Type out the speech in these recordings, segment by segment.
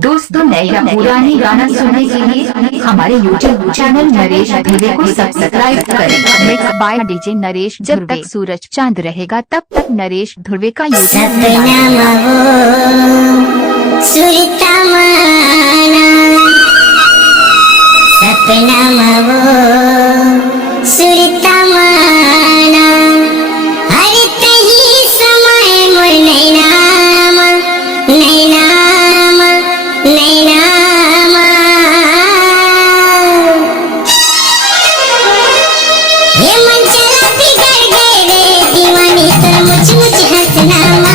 दोस्तों, नए या पुराने गाना सुनने के लिए हमारे YouTube चैनल नरेश धुर्वे को सब्सक्राइब करें। Mix by DJ Naresh. जब तक सूरज चांद रहेगा तब तक नरेश धुर्वे का YouTube सपना मवो सुरता माना, सपना मवो सुरता माना, हर तही समय मोर नैनामा नैनामा नैनामा। ये मन चला बिगड़ गए रे दीवानी तोर मुझ मुझ हंसनामा,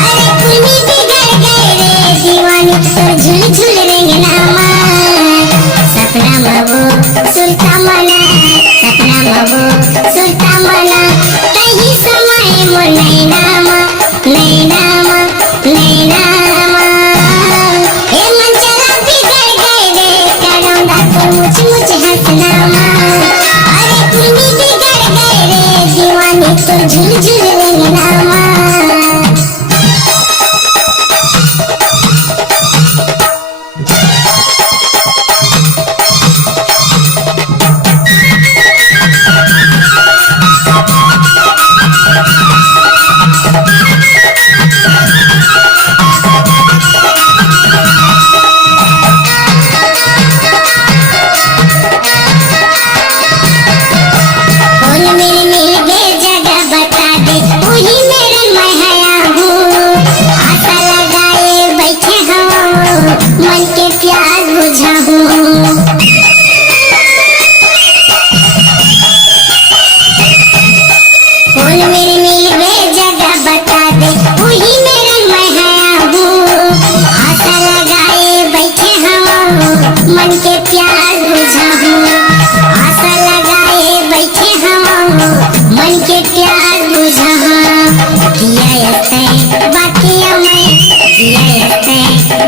अरे कुनी बिगड़ गए रे दीवानी तोर झुल झुल रेंगनामा। सपना मवो सुरता मना, सपना मवो सुरता मना, तही समय मोर नैनामा नैनामा नैनामा। ये मन चला बिगड़ गए रे करौंदा तोर मुझ मुझ हंसनामा, अरे कुनी बिगड़ गए रे दीवानी तोर झुल झुल रेंगनामा। बोल मेरे मिल गए जगह बता दे, वही मेरे मैं हया हूँ। आशा लगाए बैठे हूँ, मन के प्यास बुझा हूँ। बोल मेरे मिल गए जगह बता दे, वही मेरे मैं हया हूँ। आशा लगाए बैठे हूँ, मन के प्यास बुझा हूँ। आशा लगाए बैठे हूँ, मन के प्यार बुझा हूँ। दिया यस्ते बाकिया मैं, दिया यस्ते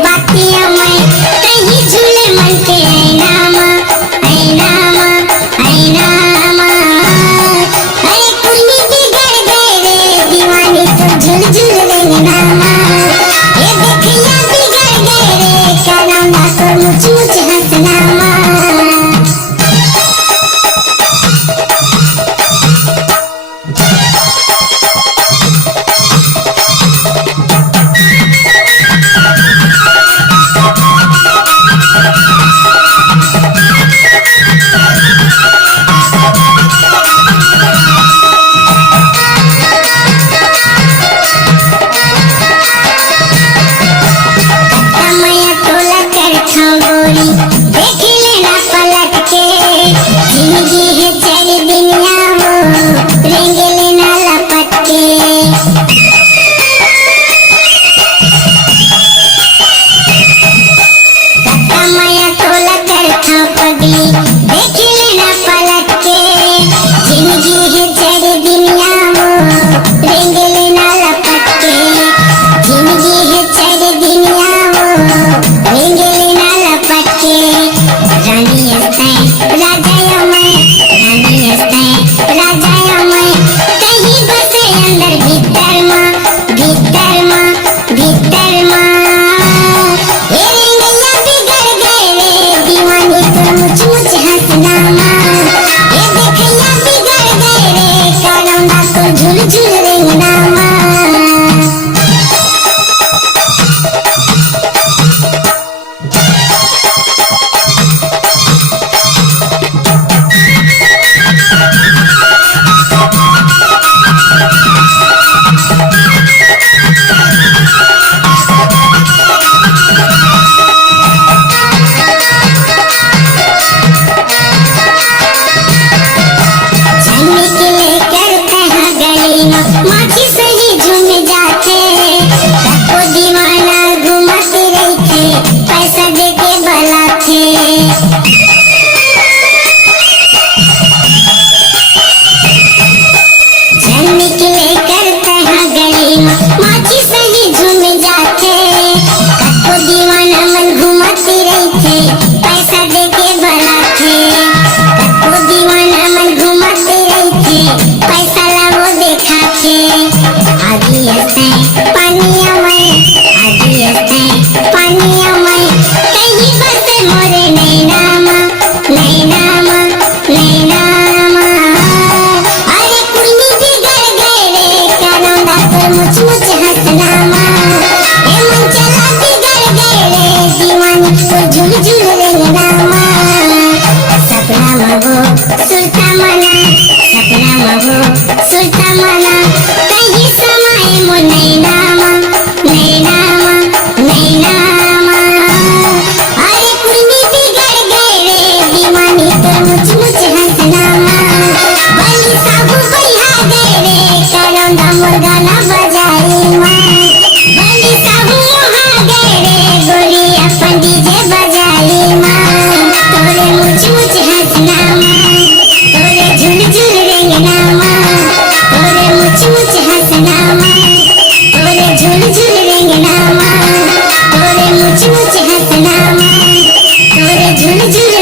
बाकिया मैं, कहीं झूले मन के ऐनामा ऐनामा ऐनामा। अरे कुनी बिगड़ गए रे दीवानी तो झुल झुल रेंगनामा। ये देखिया बिगड़ गए रे करौंदा तो मुझ मुझ हंसनामा। कमया तोला कर खाऊं गोरी, देख लेना पलट के। जिंदगी है चली दुनिया वो, रेंग लेना लपट के। कमया तोला कर खाऊं पगली, देख लेना पलट के। जिंदगी है चली दुनिया वो, रेंग लेना लपट के। जिंदगी है चली दुनिया वो, रेंग लेना लपट के। रानी हस्ते राजा मैं, रानी हस्ते राजा मैं, कहीं बसे अंदर भीतर माँ भीतर माँ भीतर माँ। ये रेंगैया बिगड़ गए रे दीवानी तो मुझ मुझ हंसनामा। ये देखैया बिगड़ गए रे करौंदा तो झुल झुल रेंगनामा। झुमने के लेकर कहाँ गली में माखी सही झूम जाते। सबको दीवाना घुमाते रहते, पैसा दे के बलाते। झुमने के लेकर कहाँ गली में माखी सही झूम जाते। सबको दीवाना मन घुमाते रहते, पैसा दे के बलाते। सबको दीवाना मन घुमाते रहते, पैसा लावो देखा के। आदि हंसते पानिया में, आदि हंसते पानिया में। झुल झुल